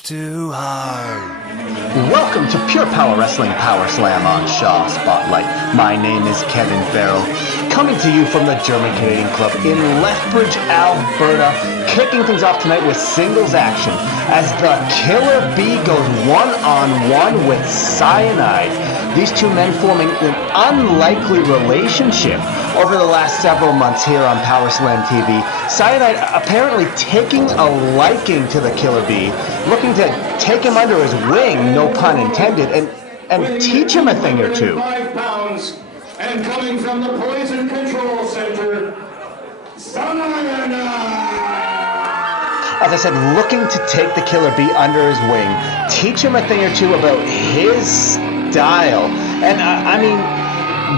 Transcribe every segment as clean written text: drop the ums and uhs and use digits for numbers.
laugh too hard. Welcome to Pure Power Wrestling PowerSlam on Shaw Spotlight. My name is Kevin Farrell, coming to you from the German Canadian Club in Lethbridge, Alberta, kicking things off tonight with singles action as the Killer Bee goes one-on-one with Cyanide. These two men forming an unlikely relationship over the last several months here on PowerSlam TV. Cyanide apparently taking a liking to the Killer Bee, looking to take him under his wing, no pun intended, and teach him a thing or two. 5 pounds, and coming from the Poison Control Center, Cyanide! As I said, looking to take the Killer Bee under his wing, teach him a thing or two about his style. And I mean,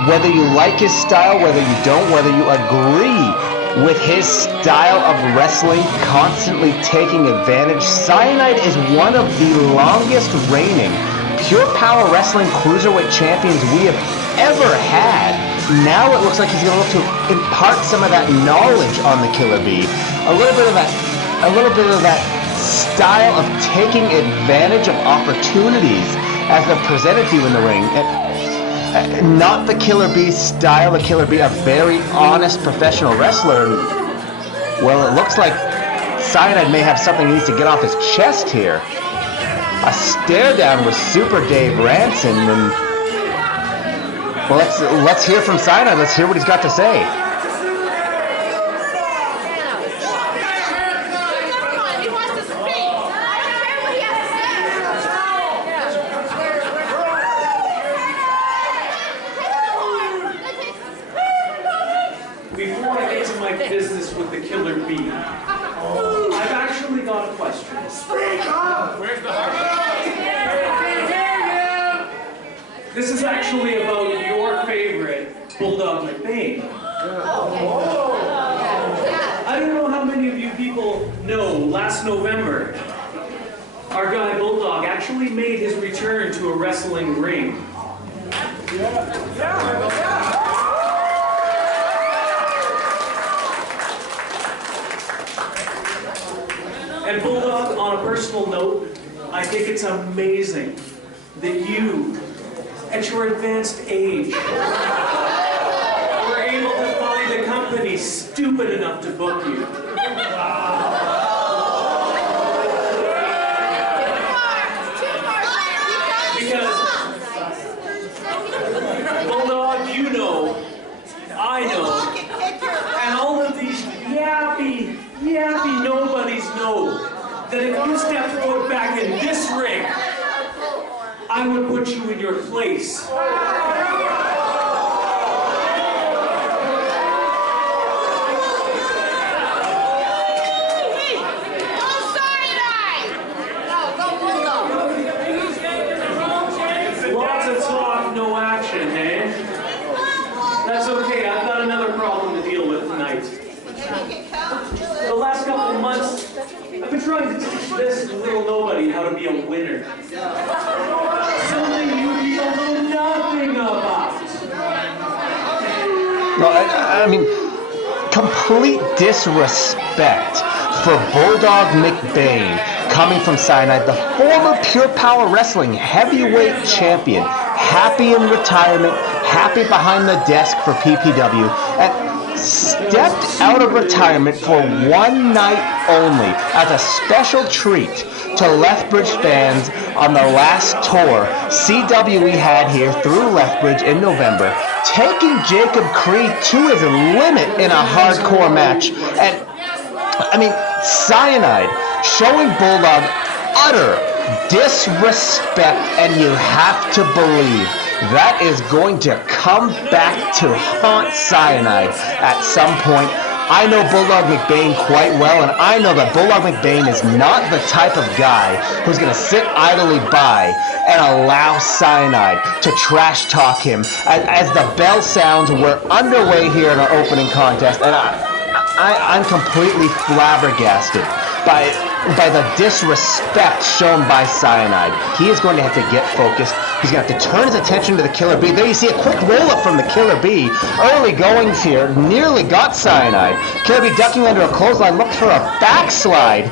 whether you like his style, whether you don't, whether you agree with his style of wrestling, constantly taking advantage, Cyanide is one of the longest reigning Pure Power Wrestling Cruiserweight champions we have ever had. Now it looks like he's going to look to impart some of that knowledge on the Killer Bee. A little bit of that style of taking advantage of opportunities as they're presented to you in the ring. Not the Killer Bee style. The Killer Bee, a very honest professional wrestler. Well, it looks like Cyanide may have something he needs to get off his chest here. A stare down with Super Dave Ranson, and well, let's hear from Cyanide. Let's hear what he's got to say. Before I get to my business with the Killer Bee, I've actually got a question. Speak up! Where's the heart? This is actually about your favorite, Bulldog MacBain. I don't know how many of you people know, last November, our guy Bulldog actually made his return to a wrestling ring. And Bulldog, on a personal note, I think it's amazing that you, at your advanced age, were able to find a company stupid enough to book you. Because, Bulldog, you know, I know, and all of these yappy nobodies know that if you step foot back in this ring, I would put you in your place. Lots of talk, no action, eh? That's okay, I've got another problem to deal with tonight. The last couple of months, I've been trying to teach this little nobody how to be a winner. Something you people know nothing about. Well, I mean, complete disrespect for Bulldog MacBain coming from Cyanide, the former Pure Power Wrestling heavyweight champion, happy in retirement, happy behind the desk for PPW, and stepped out of retirement for one night only as a special treat to Lethbridge fans on the last tour CWE had here through Lethbridge in November, taking Jacob Creed to his limit in a hardcore match. And I mean, Cyanide showing Bulldog utter disrespect, and you have to believe that is going to come back to haunt Cyanide at some point. I know Bulldog MacBain quite well, and I know that Bulldog MacBain is not the type of guy who's going to sit idly by and allow Cyanide to trash talk him. As the bell sounds, we're underway here in our opening contest, and I'm completely flabbergasted by the disrespect shown by Cyanide. He is going to have to get focused. He's going to have to turn his attention to the Killer Bee. There you see a quick roll-up from the Killer Bee. Early goings here. Nearly got Cyanide. Killer Bee ducking under a clothesline. Looked for a backslide.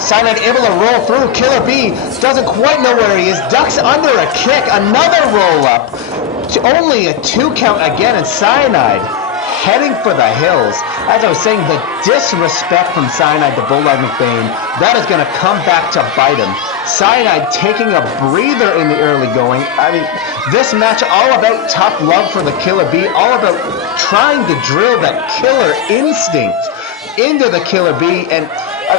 Cyanide able to roll through. Killer B doesn't quite know where he is. Ducks under a kick. Another roll up. Only a 2 count again, and Cyanide heading for the hills. As I was saying, the disrespect from Cyanide to Bulldog MacBain, that is going to come back to bite him. Cyanide taking a breather in the early going. I mean, this match all about tough love for the Killer B, all about trying to drill that killer instinct into the Killer B, and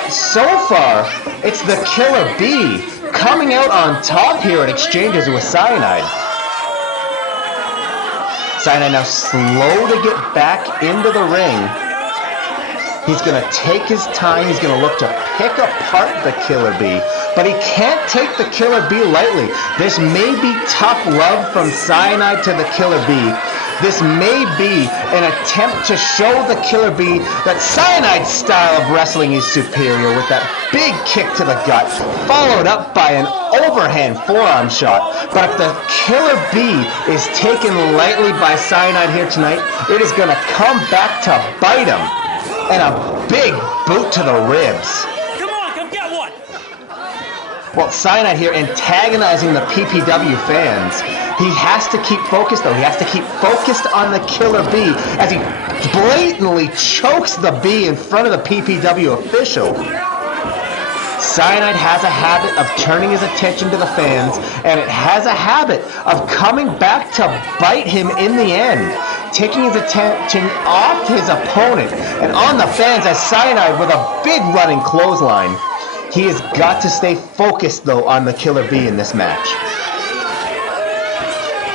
so far, it's the Killer B coming out on top here at exchanges with Cyanide. Cyanide now slow to get back into the ring. He's going to take his time. He's going to look to pick apart the Killer B. But he can't take the Killer B lightly. This may be tough love from Cyanide to the Killer B. This may be an attempt to show the Killer B that Cyanide's style of wrestling is superior with that big kick to the gut, followed up by an overhand forearm shot. But if the Killer B is taken lightly by Cyanide here tonight, it is going to come back to bite him. And a big boot to the ribs. Come on, come get one! Well, Cyanide here antagonizing the PPW fans. He has to keep focused, though. He has to keep focused on the Killer B as he blatantly chokes the B in front of the PPW official. Cyanide has a habit of turning his attention to the fans, and it has a habit of coming back to bite him in the end, taking his attention off his opponent and on the fans as Cyanide with a big running clothesline. He has got to stay focused, though, on the Killer B in this match.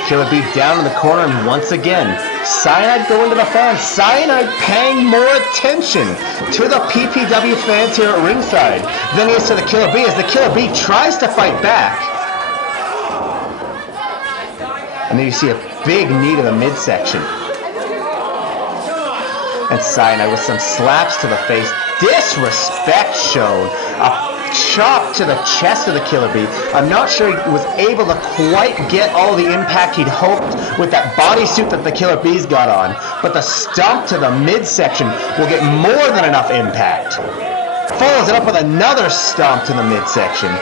Killer B down in the corner, and once again, Cyanide going to the fans. Cyanide paying more attention to the PPW fans here at ringside than he is to the Killer B, as the Killer B tries to fight back. And then you see a big knee to the midsection. And Cyanide with some slaps to the face. Disrespect shown. A chop to the chest of the Killer B. I'm not sure he was able to quite get all the impact he'd hoped with that bodysuit that the Killer B's got on, but the stomp to the midsection will get more than enough impact. Follows it up with another stomp to the midsection.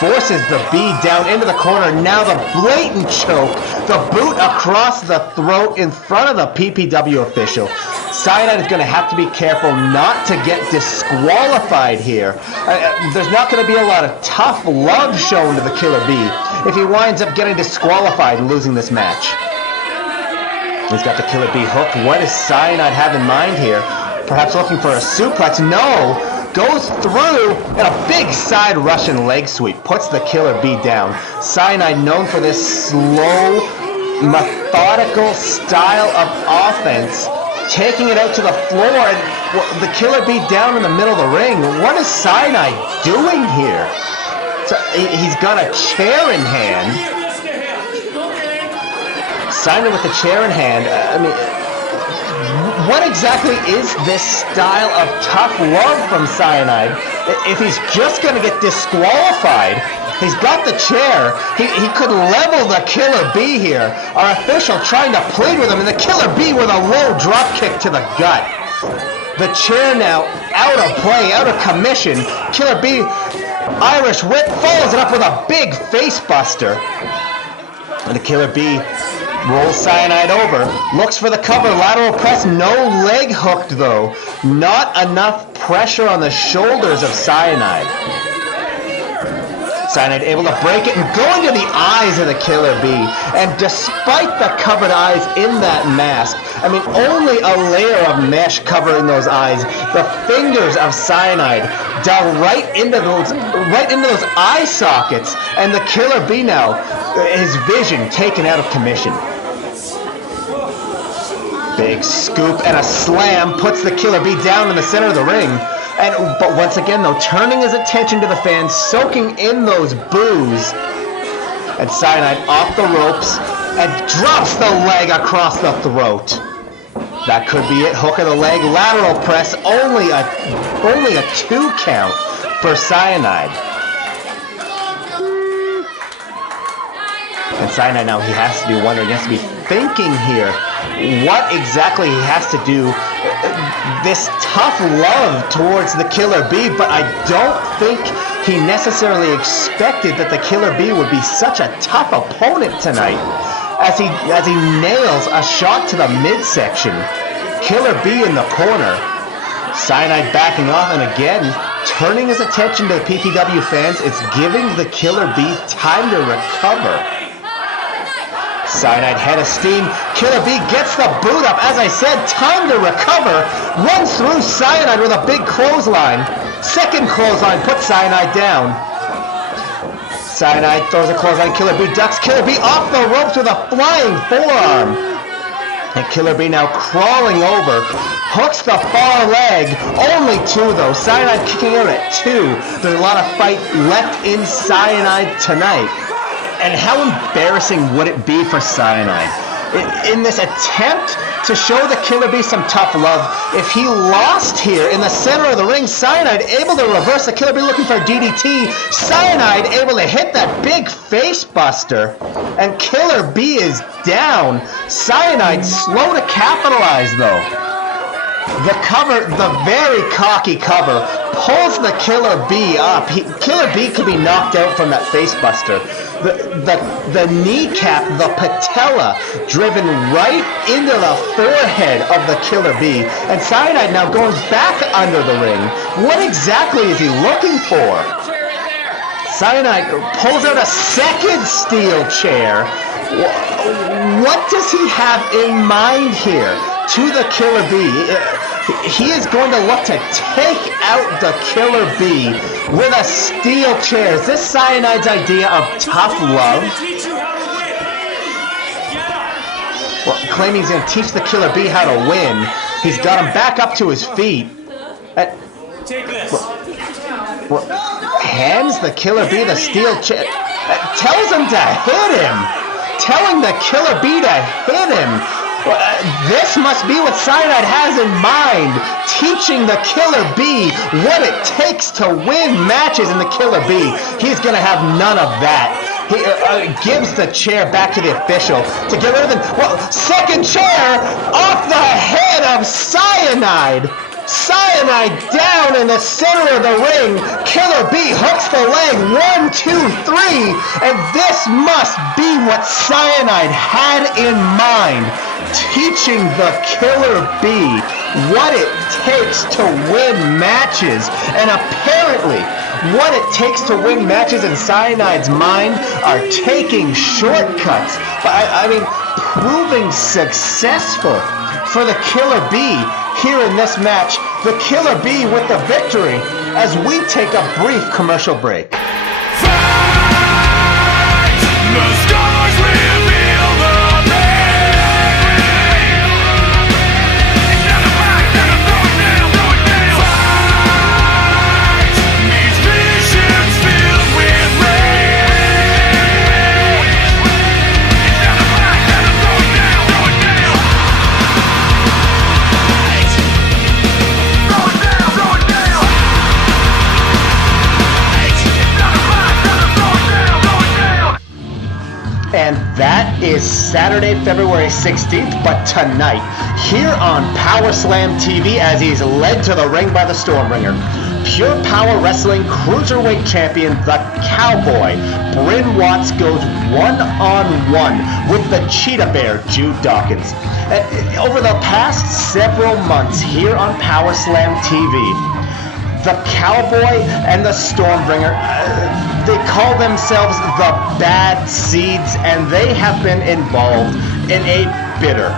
Forces the B down into the corner. Now the blatant choke. The boot across the throat in front of the PPW official. Cyanide is going to have to be careful not to get disqualified here. There's not going to be a lot of tough love shown to the Killer B if he winds up getting disqualified and losing this match. He's got the Killer B hooked. What does Cyanide have in mind here? Perhaps looking for a suplex? No! Goes through, and a big side Russian leg sweep puts the Killer B down. Cyanide known for this slow, methodical style of offense, taking it out to the floor, and the Killer B down in the middle of the ring. What is Cyanide doing here? So he's got a chair in hand. Cyanide with the chair in hand. I mean, what exactly is this style of tough love from Cyanide? If he's just going to get disqualified, he's got the chair. He could level the Killer B here. Our official trying to plead with him, and the Killer B with a low drop kick to the gut. The chair now out of play, out of commission. Killer B, Irish whip, follows it up with a big face buster. And the Killer B rolls Cyanide over, looks for the cover, lateral press, no leg hooked though. Not enough pressure on the shoulders of Cyanide. Cyanide able to break it and go into the eyes of the Killer B. And despite the covered eyes in that mask, I mean, only a layer of mesh covering those eyes, the fingers of Cyanide dug right into those eye sockets, and the Killer B now, his vision taken out of commission. Big scoop and a slam puts the Killer B down in the center of the ring. But once again, though, turning his attention to the fans, soaking in those boos. And Cyanide off the ropes and drops the leg across the throat. That could be it. Hook of the leg, lateral press, only a 2 count for Cyanide. And Cyanide now, he has to be wondering, he has to be thinking here what exactly he has to do this tough love towards the Killer Bee, but I don't think he necessarily expected that the Killer Bee would be such a tough opponent tonight. As he nails a shot to the midsection. Killer Bee in the corner. Cyanide backing off, and again, turning his attention to the PPW fans. It's giving the Killer Bee time to recover. Cyanide head of steam. Killer Bee gets the boot up. As I said, time to recover. Runs through Cyanide with a big clothesline. Second clothesline puts Cyanide down. Cyanide throws a clothesline. Killer Bee ducks. Killer Bee off the ropes with a flying forearm. And Killer Bee now crawling over. Hooks the far leg. Only two though. Cyanide kicking out at 2. There's a lot of fight left in Cyanide tonight. And how embarrassing would it be for Cyanide? In this attempt to show the Killer Bee some tough love, if he lost here in the center of the ring, Cyanide able to reverse the Killer Bee looking for a DDT, Cyanide able to hit that big face buster, and Killer Bee is down. Cyanide slow to capitalize though. The cover, the very cocky cover, pulls the Killer Bee up. Killer Bee could be knocked out from that face buster. The kneecap, the patella, driven right into the forehead of the Killer Bee. And Cyanide now going back under the ring. What exactly is he looking for? Cyanide pulls out a second steel chair. What does he have in mind here to the Killer Bee? He is going to look to take out the Killer Bee with a steel chair. Is this Cyanide's idea of tough love? Well, claiming he's going to teach the Killer Bee how to win. He's got him back up to his feet. Take this. Hands the Killer Bee the steel chair. Tells him to hit him. Telling the Killer Bee to hit him. This must be what Cyanide has in mind, teaching the Killer Bee what it takes to win matches in the Killer Bee. He's going to have none of that. He gives the chair back to the official to get rid of it. Well, second chair off the head of Cyanide. Cyanide down in the center of the ring. Killer Bee hooks the leg. 1, 2, 3. And this must be what Cyanide had in mind. Teaching the Killer Bee what it takes to win matches. And apparently, what it takes to win matches in Cyanide's mind are taking shortcuts. I mean, proving successful for the Killer Bee here in this match. The Killer Bee with the victory as we take a brief commercial break. Fight! The stars reveal the pain. It's not a fight, gotta throw it down, throw it down. Fight! These visions filled with rain. It's not a fight, gotta throw it down, throw it down. Throw it down, throw it down. It's not a fight, gotta throw it down, throw it down. And that is Saturday, February 16th, but tonight, here on PowerSlam TV, as he's led to the ring by the Stormbringer, Pure Power Wrestling Cruiserweight Champion, the Cowboy, Bryn Watts, goes one-on-one with the Cheetah Bear, Jude Dawkins. Over the past several months here on PowerSlam TV, the Cowboy and the Stormbringer, they call themselves the Bad Seeds, and they have been involved in a bitter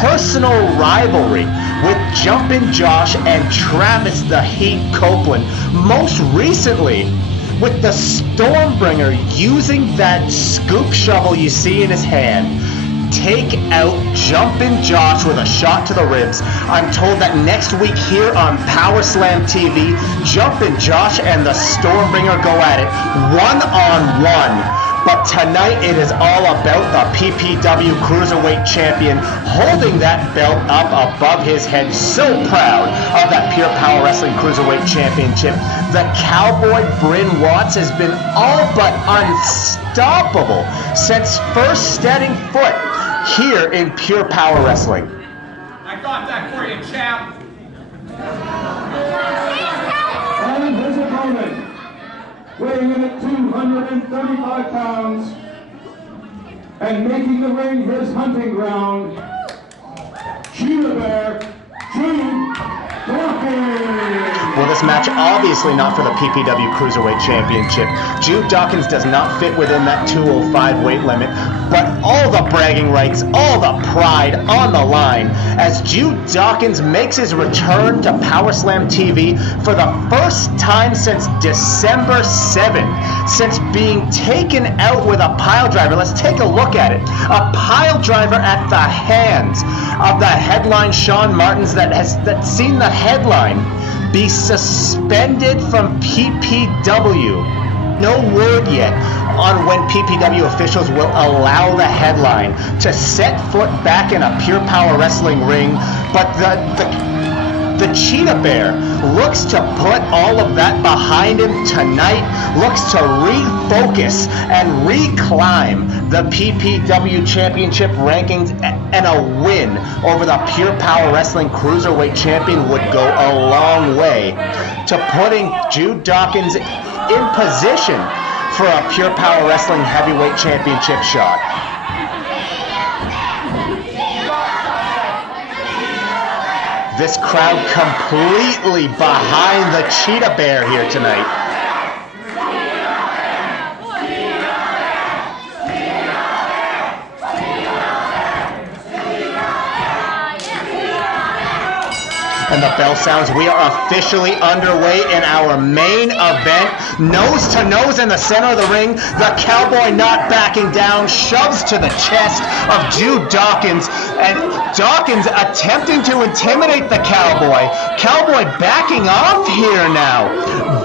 personal rivalry with Jumpin' Josh and Travis the Heat Copeland. Most recently, with the Stormbringer using that scoop shovel you see in his hand, take out Jumpin' Josh with a shot to the ribs. I'm told that next week here on PowerSlam TV, Jumpin' Josh and the Stormbringer go at it one-on-one. But tonight it is all about the PPW Cruiserweight Champion holding that belt up above his head. So proud of that Pure Power Wrestling Cruiserweight Championship. The Cowboy Bryn Watts has been all but unstoppable since first setting foot here in Pure Power Wrestling. I got that for you, champ. And his opponent, weighing in at 235 pounds and making the ring his hunting ground, Cheetah Bear, Jude Dawkins. Well, this match obviously not for the PPW Cruiserweight Championship. Jude Dawkins does not fit within that 205 weight limit, but all the bragging rights, all the pride on the line as Jude Dawkins makes his return to PowerSlam TV for the first time since December 7th, since being taken out with a pile driver. Let's take a look at it. A pile driver at the hands of the headline Sean Martins that's seen the headline be suspended from PPW. No word yet on when PPW officials will allow the headline to set foot back in a Pure Power Wrestling ring, but the Cheetah Bear looks to put all of that behind him tonight, looks to refocus and reclimb the PPW Championship rankings, and a win over the Pure Power Wrestling Cruiserweight Champion would go a long way to putting Jude Dawkins in position for a Pure Power Wrestling Heavyweight Championship shot. This crowd completely behind the Cheetah Bear here tonight. And the bell sounds. We are officially underway in our main event. Nose to nose in the center of the ring. The Cowboy not backing down, shoves to the chest of Jude Dawkins. And Dawkins attempting to intimidate the Cowboy. Cowboy backing off here now.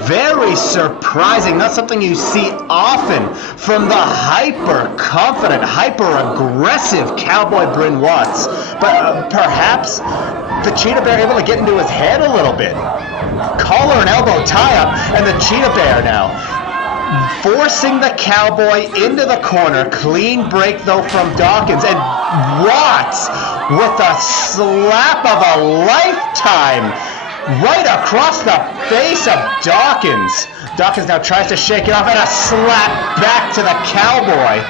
Very surprising. Not something you see often from the hyper-confident, hyper-aggressive Cowboy Bryn Watts. But perhaps the Cheetah Bear able to get into his head a little bit. Collar and elbow tie-up, and the Cheetah Bear now forcing the Cowboy into the corner. Clean break, though, from Dawkins. And Watts with a slap of a lifetime right across the face of Dawkins. Dawkins now tries to shake it off, and a slap back to the Cowboy.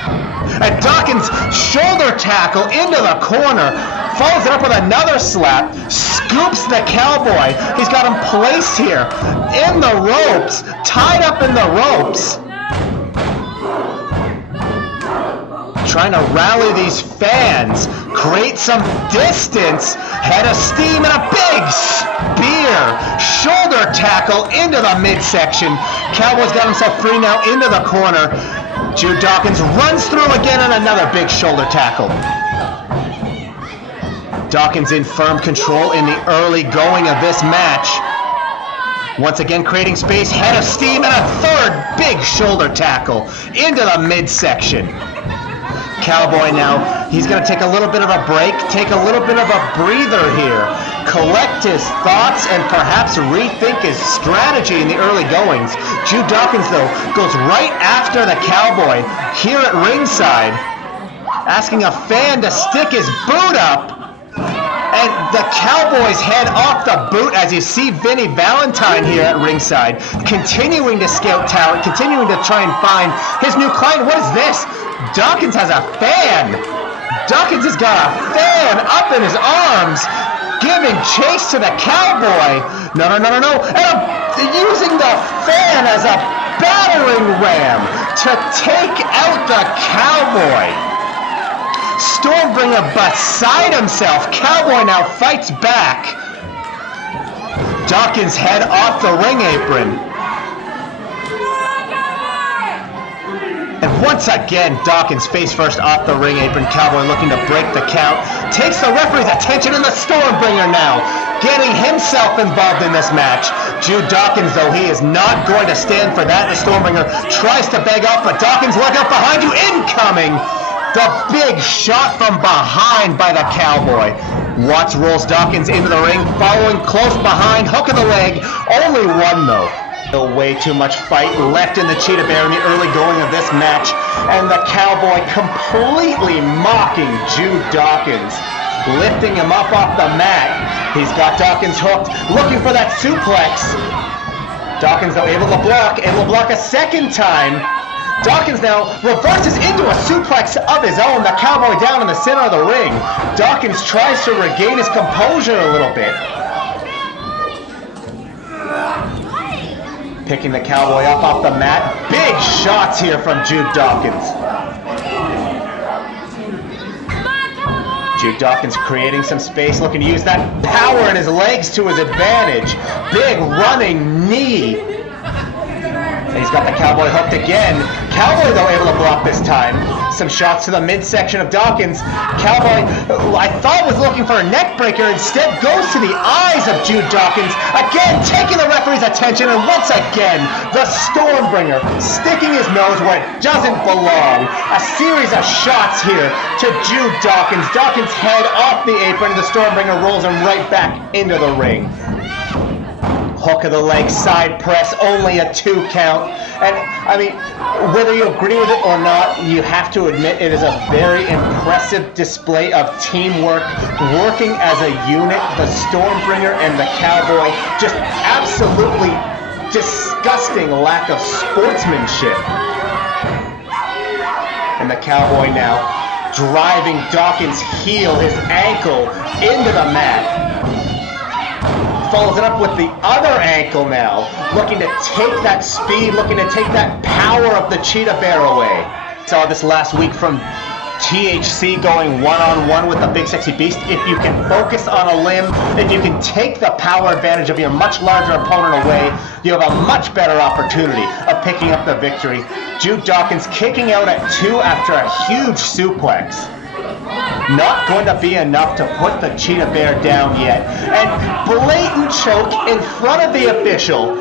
And Dawkins shoulder tackle into the corner. Follows it up with another slap, scoops the Cowboy. He's got him placed here in the ropes, tied up in the ropes. Trying to rally these fans, create some distance, head of steam, and a big spear. Shoulder tackle into the midsection. Cowboy's got himself free now into the corner. Jude Dawkins runs through again and another big shoulder tackle. Dawkins in firm control in the early going of this match. Once again creating space, head of steam, and a third big shoulder tackle into the midsection. Cowboy now, he's going to take a little bit of a break, take a little bit of a breather here, collect his thoughts, and perhaps rethink his strategy in the early goings. Jude Dawkins, though, goes right after the Cowboy here at ringside, asking a fan to stick his boot up. And the Cowboy's head off the boot as you see Vinny Valentine here at ringside, continuing to scout talent, continuing to try and find his new client. What is this? Dawkins has a fan. Dawkins has got a fan up in his arms, giving chase to the Cowboy. No. And using the fan as a battering ram to take out the Cowboy. Stormbringer beside himself. Cowboy now fights back. Dawkins head off the ring apron. And once again, Dawkins face first off the ring apron. Cowboy looking to break the count. Takes the referee's attention, and the Stormbringer now getting himself involved in this match. Jude Dawkins, though, he is not going to stand for that. The Stormbringer tries to beg off, but Dawkins, look out behind you, incoming! The big shot from behind by the Cowboy. Watts rolls Dawkins into the ring, following close behind, hook of the leg. Only one, though. Still way too much fight left in the Cheetah Bear in the early going of this match, and the Cowboy completely mocking Jude Dawkins. lifting him up off the mat. He's got Dawkins hooked, looking for that suplex. Dawkins though able to block a second time. Dawkins now reverses into a suplex of his own. The Cowboy down in the center of the ring. Dawkins tries to regain his composure a little bit. Picking the Cowboy up off the mat. Big shots here from Jude Dawkins. Jude Dawkins creating some space, looking to use that power in his legs to his advantage. Big running knee. And he's got the Cowboy hooked again. Cowboy, though, able to block this time. Some shots to the midsection of Dawkins. Cowboy, who I thought was looking for a neck breaker, instead goes to the eyes of Jude Dawkins. Again, taking the referee's attention, and once again, the Stormbringer sticking his nose where it doesn't belong. A series of shots here to Jude Dawkins. Dawkins' head off the apron, the Stormbringer rolls him right back into the ring. Hook of the leg, side press, only a 2 count. And, I mean, whether you agree with it or not, you have to admit it is a very impressive display of teamwork, working as a unit. The Stormbringer and the Cowboy, just absolutely disgusting lack of sportsmanship. And the Cowboy now driving Dawkins' heel, his ankle, into the mat. Follows it up with the other ankle now, looking to take that speed, looking to take that power of the Cheetah Bear away. Saw this last week from THC going one-on-one with the Big Sexy Beast. If you can focus on a limb, if you can take the power advantage of your much larger opponent away, you have a much better opportunity of picking up the victory. Jude Dawkins kicking out at 2 after a huge suplex. Not going to be enough to put the Cheetah Bear down yet. And blatant choke in front of the official.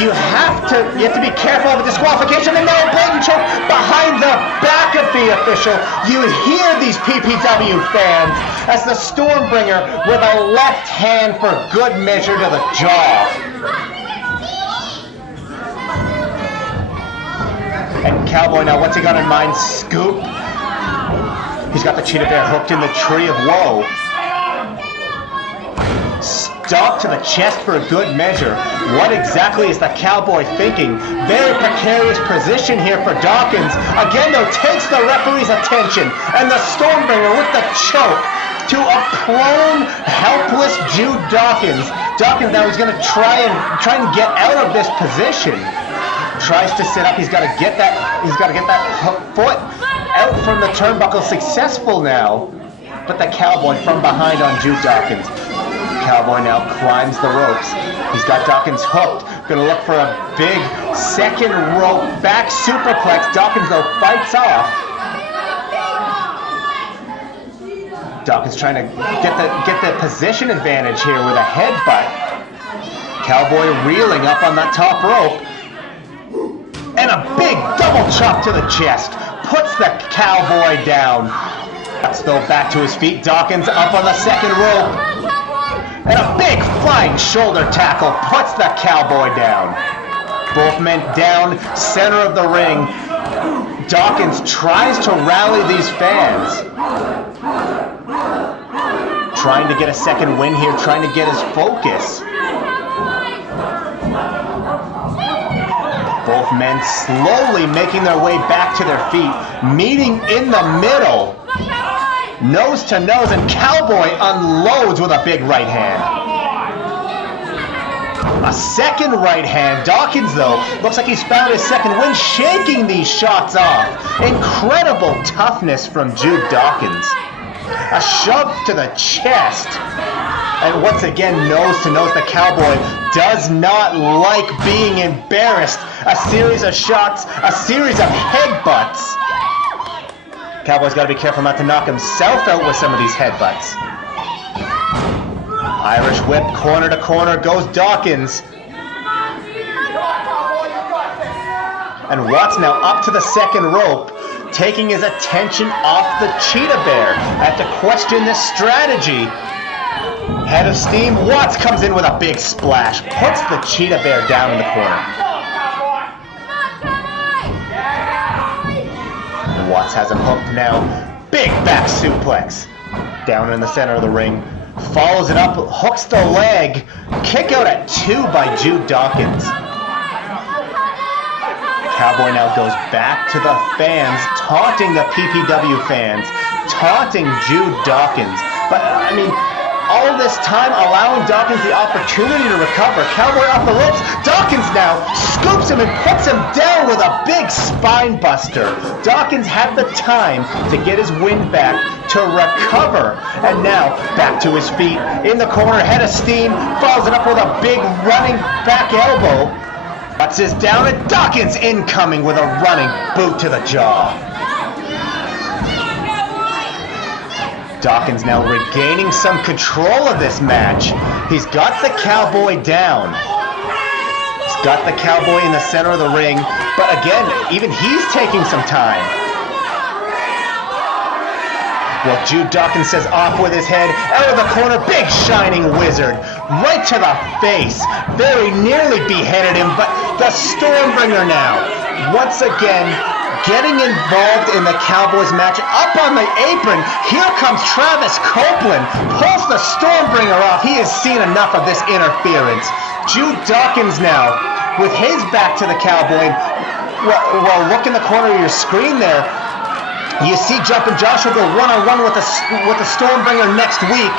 You have to be careful of a disqualification, and now a blatant choke behind the back of the official. You hear these PPW fans as the Stormbringer with a left hand for good measure to the jaw. And Cowboy now, what's he got in mind? Scoop. He's got the Cheetah Bear hooked in the Tree of Woe. Stop to the chest for a good measure. What exactly is the Cowboy thinking? Very precarious position here for Dawkins. Again, though, takes the referee's attention. And the Stormbringer with the choke to a prone, helpless Jude Dawkins. Dawkins now, he's going to try and get out of this position. Tries to sit up. He's got to get that foot out from the turnbuckle. Successful now, but the Cowboy from behind on Jude Dawkins. Cowboy now climbs the ropes. He's got Dawkins hooked. Gonna look for a big second rope back superplex. Dawkins though fights off. Dawkins trying to get the position advantage here with a headbutt. Cowboy reeling up on that top rope. And a big double chop to the chest. Puts the Cowboy down. That's though back to his feet. Dawkins up on the second rope. And a big flying shoulder tackle puts the Cowboy down. Both men down, center of the ring. Dawkins tries to rally these fans. Trying to get a second win here, trying to get his focus. Both men slowly making their way back to their feet, meeting in the middle. Nose to nose, and Cowboy unloads with a big right hand. A second right hand. Dawkins, though, looks like he's found his second win, shaking these shots off. Incredible toughness from Jude Dawkins. A shove to the chest. And once again, nose to nose, the Cowboy does not like being embarrassed. A series of shots, a series of headbutts. Cowboy's got to be careful not to knock himself out with some of these headbutts. Irish whip, corner to corner, goes Dawkins. And Watts now up to the second rope, taking his attention off the Cheetah Bear. Had to question this strategy. Head of steam, Watts comes in with a big splash, puts the Cheetah Bear down in the corner. And Watts has him hooked now. Big back suplex. Down in the center of the ring. Follows it up, hooks the leg. Kick out at 2 by Jude Dawkins. Cowboy now goes back to the fans, taunting the PPW fans, taunting Jude Dawkins. But, I mean, all this time allowing Dawkins the opportunity to recover. Cowboy off the ropes. Dawkins now scoops him and puts him down with a big spine buster. Dawkins had the time to get his wind back, to recover, and now back to his feet. In the corner, head of steam, follows it up with a big running back elbow. Watts is down and Dawkins incoming with a running boot to the jaw. Dawkins now regaining some control of this match. He's got the Cowboy down. He's got the Cowboy in the center of the ring, but again, even he's taking some time. Well, Jude Dawkins says off with his head, out of the corner, big shining wizard, right to the face. Very nearly beheaded him, but the Stormbringer now, once again, getting involved in the Cowboys match. Up on the apron, here comes Travis Copeland, pulls the Stormbringer off. He has seen enough of this interference. Jude Dawkins now, with his back to the Cowboy. Well, look in the corner of your screen there. You see Jumpin' Josh will go one-on-one with the Stormbringer next week.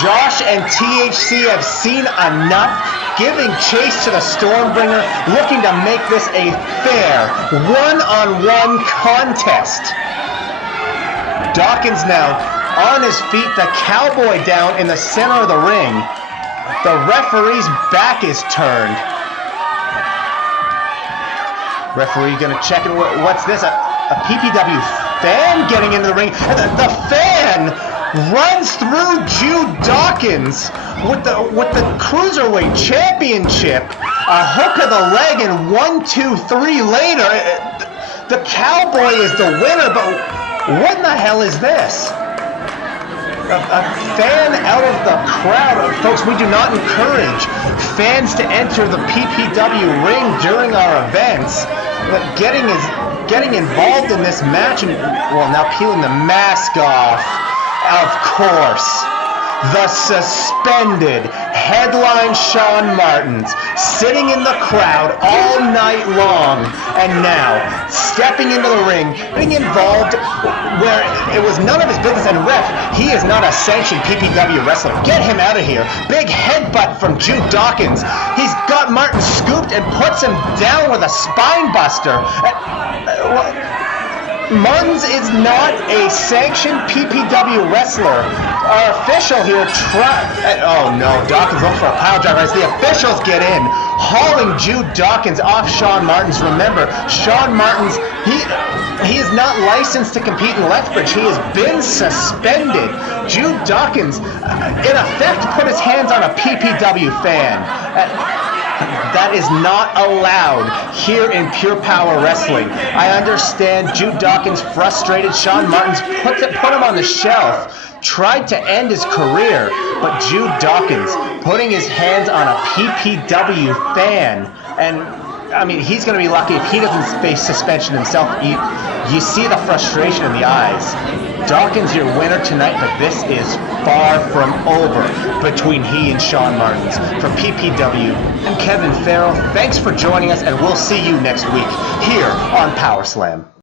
Josh and THC have seen enough, giving chase to the Stormbringer, looking to make this a fair one-on-one contest. Dawkins now on his feet, the Cowboy down in the center of the ring. The referee's back is turned. Referee gonna check it. What's this? A PPW fan getting into the ring. And the fan runs through Jude Dawkins with the Cruiserweight Championship. A hook of the leg, and 1, 2, 3 later, the Cowboy is the winner. But what in the hell is this? A fan out of the crowd. Folks, we do not encourage fans to enter the PPW ring during our events. Getting involved in this match and, well, now peeling the mask off. Of course, the suspended headline Shawn Martins sitting in the crowd all night long, and now stepping into the ring, being involved where it was none of his business. And ref, he is not a sanctioned PPW wrestler. Get him out of here. Big headbutt from Jude Dawkins. He's got Martin scooped and puts him down with a spine buster. Martins is not a sanctioned PPW wrestler. Our official here oh no, Dawkins looks for a pile driver as the officials get in, hauling Jude Dawkins off Shawn Martins. Remember, Shawn Martins, he is not licensed to compete in Lethbridge. He has been suspended. Jude Dawkins, in effect, put his hands on a PPW fan. That is not allowed here in Pure Power Wrestling. I understand Jude Dawkins frustrated. Shawn Martins put him on the shelf, tried to end his career, but Jude Dawkins putting his hands on a PPW fan, and I mean, he's going to be lucky if he doesn't face suspension himself. You see the frustration in the eyes. Dawkins your winner tonight, but this is far from over between he and Shawn Martins. From PPW, I'm Kevin Farrell. Thanks for joining us, and we'll see you next week here on PowerSlam.